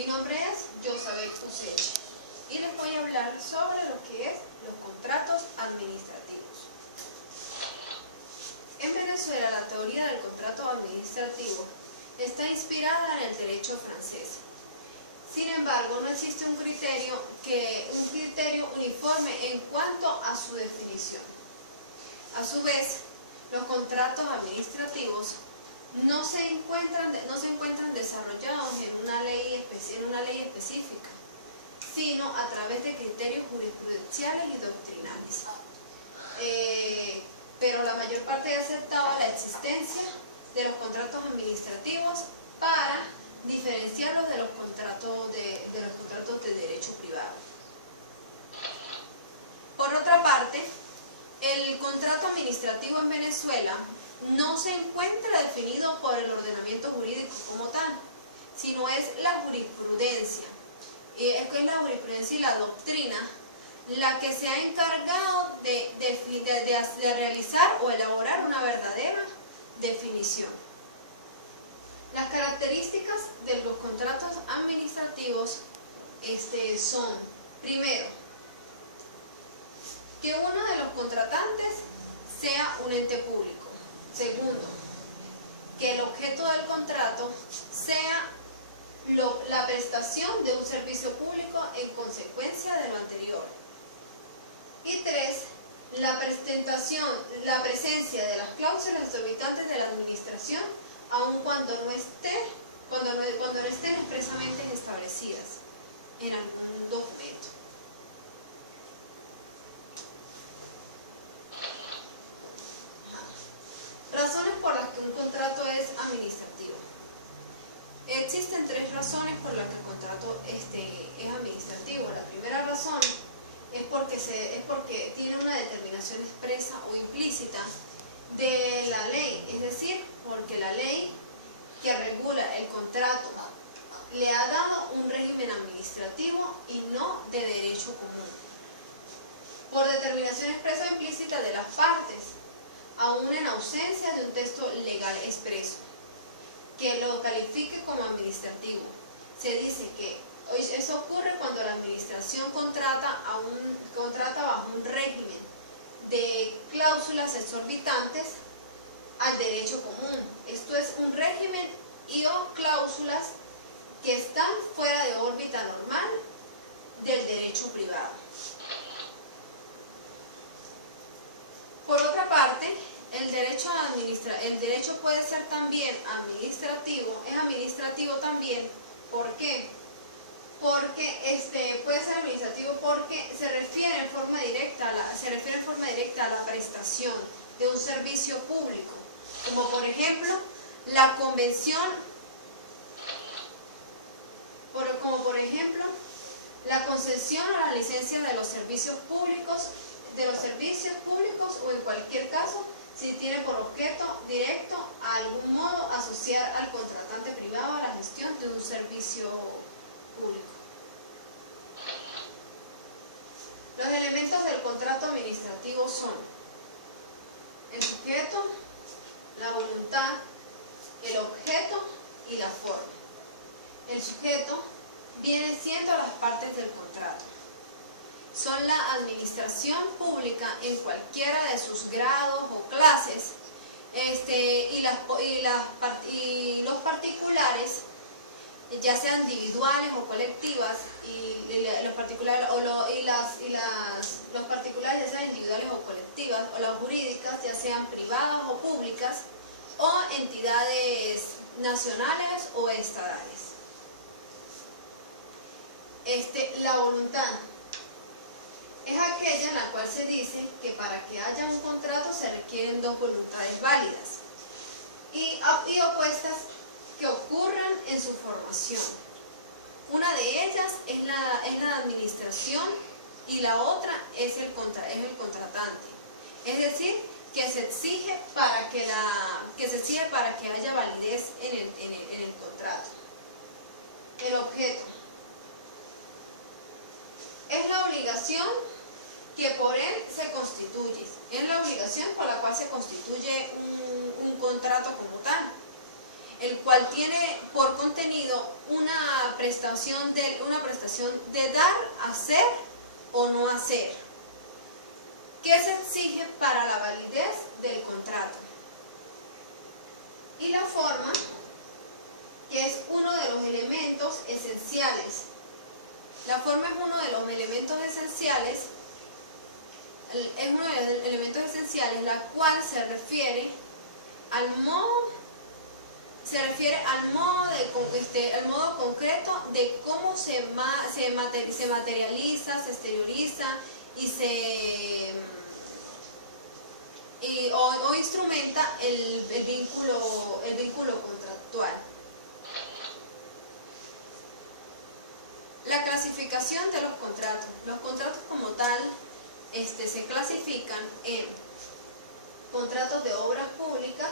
Mi nombre es Yosabel Useche y les voy a hablar sobre lo que es los contratos administrativos. En Venezuela, la teoría del contrato administrativo está inspirada en el derecho francés. Sin embargo, no existe un criterio uniforme en cuanto a su definición. A su vez, los contratos administrativos no se encuentran desarrollados en una ley específica, sino a través de criterios jurisprudenciales y doctrinales. Pero la mayor parte ha aceptado la existencia de los contratos administrativos para diferenciarlos de los contratos de derecho privado. Por otra parte, el contrato administrativo en Venezuela no se encuentra definido por el ordenamiento jurídico como tal, sino es la jurisprudencia. Es la jurisprudencia y la doctrina la que se ha encargado de realizar o elaborar una verdadera definición. Las características de los contratos administrativos son, primero, que uno de los contratantes sea un ente público. Segundo, que el objeto del contrato sea la prestación de un servicio público en consecuencia de lo anterior. Y tres, la presencia de las cláusulas exorbitantes de la administración, aun cuando no estén expresamente establecidas en algún documento. Razones por las que un contrato es administrativo. Existen tres razones por las que el contrato es administrativo. La primera razón es porque tiene una determinación expresa o implícita de la ley, es decir, porque la ley que regula el contrato le ha dado un régimen administrativo y no de derecho común. Por determinación expresa o implícita de las partes, aún en ausencia de un texto legal expreso que lo califique como administrativo. Se dice que eso ocurre cuando la administración contrata bajo un régimen de cláusulas exorbitantes al derecho común. Esto es un régimen o cláusulas que están fuera de órbita normal del derecho privado. Por otra parte, el derecho puede ser también administrativo, es administrativo también. ¿Por qué? Porque puede ser administrativo porque se refiere en forma directa a la prestación de un servicio público, como por ejemplo la convención, la concesión o la licencia de los servicios públicos o en cualquier caso si tiene por objeto directo a algún modo asociar al contratante privado a la gestión de un servicio público. Los elementos del contrato administrativo son el sujeto, la voluntad, el objeto y la forma. El sujeto viene siendo las partes del contrato. Son la administración pública en cualquiera de sus grados o clases, y los particulares, ya sean individuales o colectivas, los particulares ya sean individuales o colectivas, o las jurídicas, ya sean privadas o públicas, o entidades nacionales o estatales. La voluntad es aquella en la cual se dice que para que haya un contrato se requieren dos voluntades válidas y opuestas que ocurran en su formación. Una de ellas es la administración y la otra es el contratante. Es decir, que se exige para que haya validez en el contrato. El objeto es la obligación que por él se constituye. Es la obligación por la cual se constituye un contrato como tal, el cual tiene por contenido una prestación de dar, hacer o no hacer. ¿Qué se exige para la validez del contrato? Y la forma, que es uno de los elementos esenciales. La forma es uno de los elementos esenciales, la cual se refiere al modo concreto de cómo se materializa, se exterioriza o instrumenta el vínculo contractual. La clasificación de los contratos. Los contratos como tal se clasifican en contratos de obras públicas,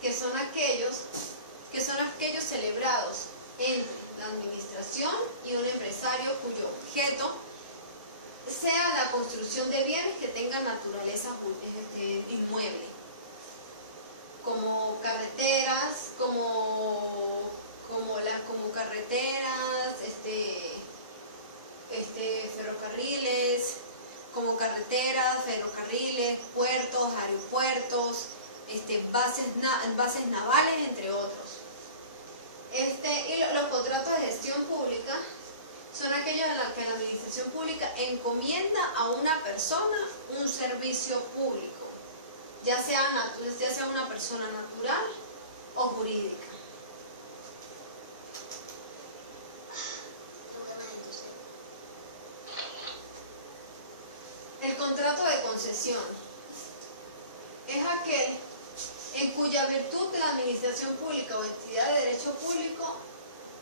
que son aquellos celebrados entre la administración y un empresario cuyo objeto sea la construcción de bienes que tengan naturaleza inmueble, como carreteras, como carreteras, ferrocarriles, puertos, aeropuertos, bases navales, entre otros. Y los contratos de gestión pública son aquellos en los que la administración pública encomienda a una persona un servicio público, ya sea una persona natural o jurídica. El contrato de concesión es aquel en cuya virtud la administración pública o entidad de derecho público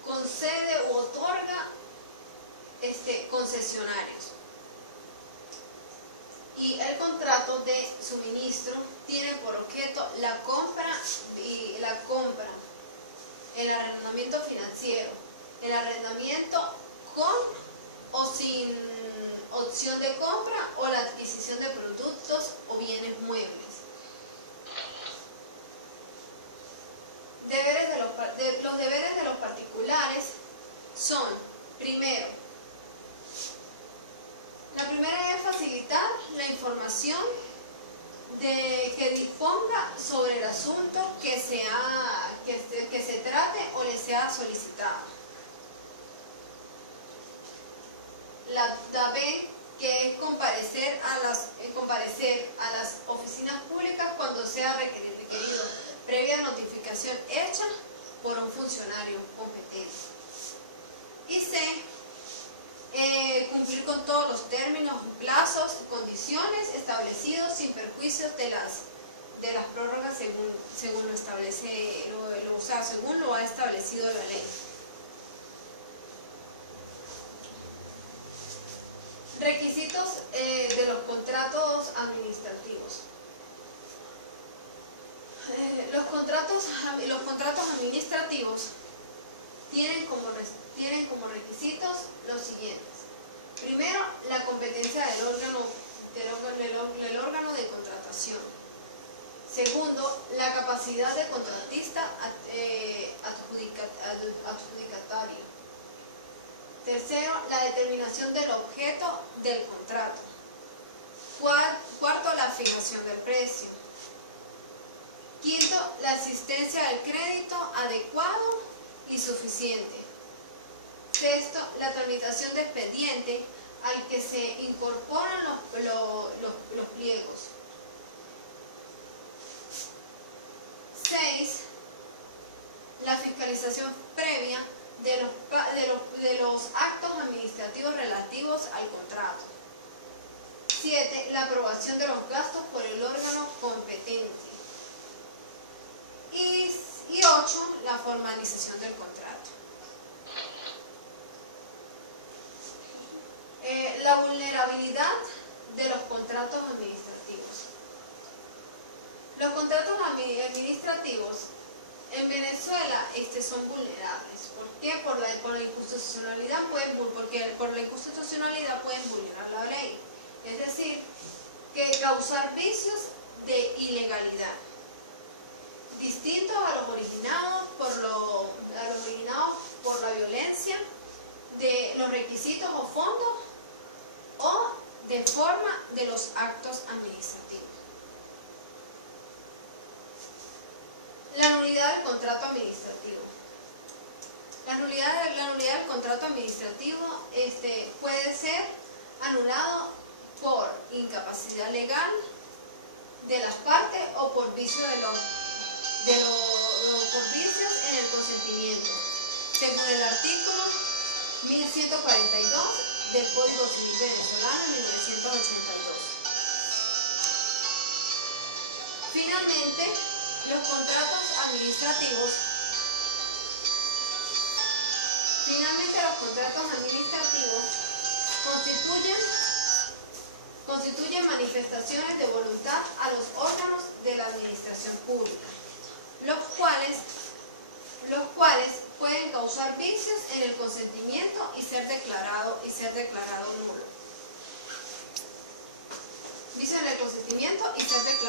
concede u otorga concesionarios. Y el contrato de suministro tiene por objeto la compra, el arrendamiento financiero, el arrendamiento con o sin opción de compra o la adquisición de productos o bienes muebles. Los deberes de los particulares son, primero, la primera es facilitar la información que disponga sobre el asunto que se trate o le sea solicitado. La B, que es comparecer a las oficinas públicas cuando sea requerido, previa notificación hecha por un funcionario competente. Y C, cumplir con todos los términos, plazos, condiciones establecidos sin perjuicios de las prórrogas según lo ha establecido la ley. Requisitos de los contratos administrativos. Los contratos administrativos tienen como requisitos los siguientes. Primero, la competencia del órgano de contratación. Segundo, la capacidad del contratista adjudicatario. Tercero, la determinación del objeto del contrato. Cuarto, la fijación del precio. Quinto, la asistencia del crédito adecuado y suficiente. Sexto, la tramitación de expediente al que se incorporan los pliegos. 6. La fiscalización previa de los actos administrativos relativos al contrato. 7. La aprobación de los gastos por el órgano competente. Y 8. La formalización del contrato. La vulnerabilidad de los contratos administrativos. Los contratos administrativos en Venezuela son vulnerables. ¿Por qué? Por la inconstitucionalidad pueden vulnerar la ley. Es decir, que causar vicios de ilegalidad, distintos a los originados por la violencia de forma de los actos administrativos. La nulidad del contrato administrativo. La nulidad del contrato administrativo puede ser anulado por incapacidad legal de las partes o por vicios por vicios en el consentimiento, según el artículo 1142 del Código Civil Venezolano en 1982. Finalmente, los contratos administrativos constituyen manifestaciones de voluntad a los órganos de la administración pública, los cuales pueden causar vicios en el consentimiento y ser declarado nulo. Vicios en el consentimiento y ser declarado